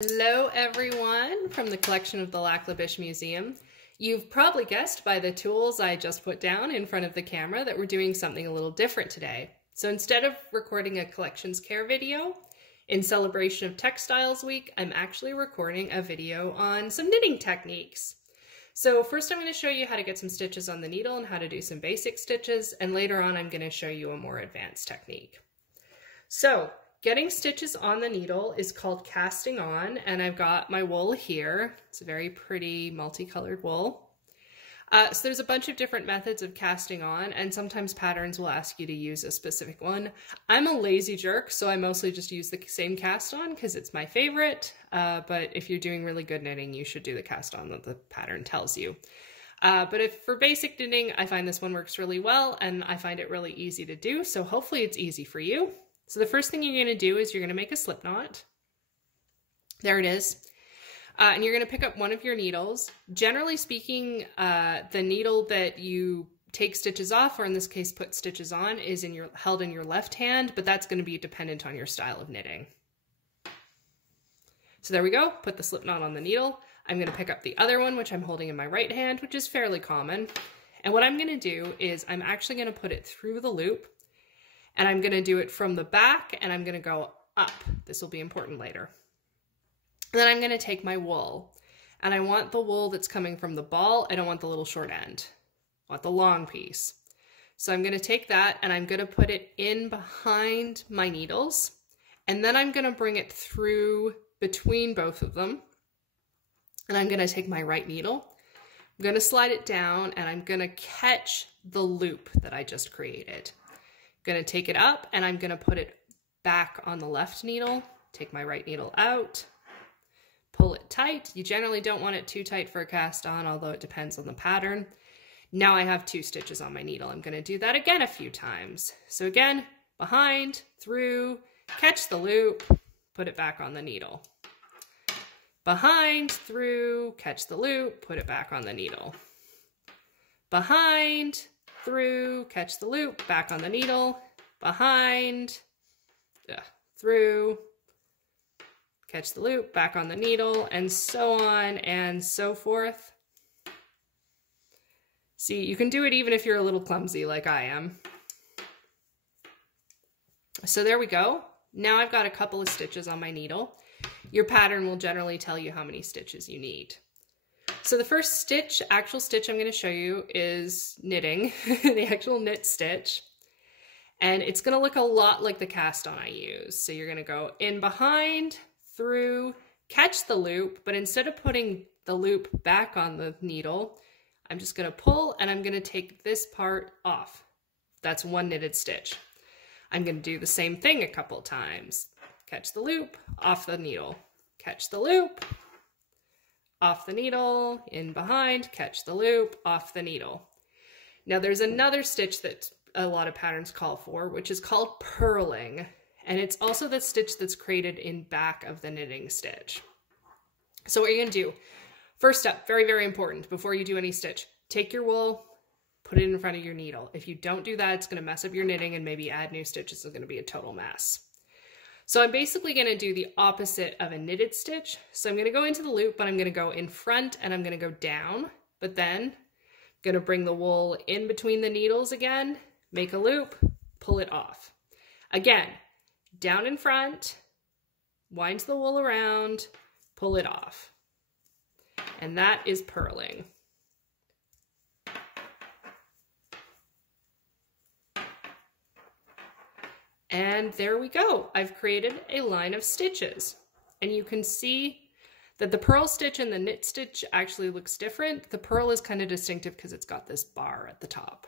Hello everyone from the collection of the Lac-La-Biche Museum. You've probably guessed by the tools I just put down in front of the camera that we're doing something a little different today. So instead of recording a collections care video in celebration of Textiles Week, I'm actually recording a video on some knitting techniques. So first I'm going to show you how to get some stitches on the needle and how to do some basic stitches, and later on I'm going to show you a more advanced technique. So getting stitches on the needle is called casting on, and I've got my wool here. It's a very pretty multicolored wool. So there's a bunch of different methods of casting on, and sometimes patterns will ask you to use a specific one. I'm a lazy jerk, so I mostly just use the same cast on because it's my favorite, but if you're doing really good knitting, you should do the cast on that the pattern tells you. But if for basic knitting, I find this one works really well, and I find it really easy to do, so hopefully it's easy for you. So the first thing you're going to do is you're going to make a slip knot. There it is. And you're going to pick up one of your needles. Generally speaking, the needle that you take stitches off, or in this case put stitches on, is held in your left hand, but that's going to be dependent on your style of knitting. So there we go. Put the slip knot on the needle. I'm going to pick up the other one, which I'm holding in my right hand, which is fairly common. And what I'm going to do is I'm actually going to put it through the loop. And I'm going to do it from the back, and I'm going to go up. This will be important later. And then I'm going to take my wool, and I want the wool that's coming from the ball. I don't want the little short end. I want the long piece. So I'm going to take that, and I'm going to put it in behind my needles, and then I'm going to bring it through between both of them. And I'm going to take my right needle. I'm going to slide it down, and I'm going to catch the loop that I just created. Going to take it up, and I'm going to put it back on the left needle, take my right needle out, pull it tight. You generally don't want it too tight for a cast on, although it depends on the pattern. Now I have 2 stitches on my needle. I'm going to do that again a few times. So again, behind, through, catch the loop, put it back on the needle. Behind, through, catch the loop, put it back on the needle. Behind, through, catch the loop, back on the needle, behind, through, catch the loop, back on the needle, and so on and so forth. See, you can do it even if you're a little clumsy like I am. So there we go. Now I've got a couple of stitches on my needle. Your pattern will generally tell you how many stitches you need. So the first stitch, actual stitch I'm going to show you is knitting, the actual knit stitch. And it's going to look a lot like the cast on I use. So you're going to go in behind, through, catch the loop, but instead of putting the loop back on the needle, I'm just going to pull, and I'm going to take this part off. That's one knitted stitch. I'm going to do the same thing a couple times. Catch the loop, off the needle, catch the loop, off the needle, in behind, catch the loop, off the needle. Now there's another stitch that a lot of patterns call for, which is called purling. And it's also the stitch that's created in back of the knitting stitch. So what you're gonna do, first up, very, very important, before you do any stitch, take your wool, put it in front of your needle. If you don't do that, it's gonna mess up your knitting and maybe add new stitches. It's gonna be a total mess. So I'm basically going to do the opposite of a knitted stitch. So I'm going to go into the loop, but I'm going to go in front and I'm going to go down, but then I'm going to bring the wool in between the needles again, make a loop, pull it off. Again, down in front, wind the wool around, pull it off. And that is purling. And there we go. I've created a line of stitches. And you can see that the purl stitch and the knit stitch actually looks different. The purl is kind of distinctive because it's got this bar at the top.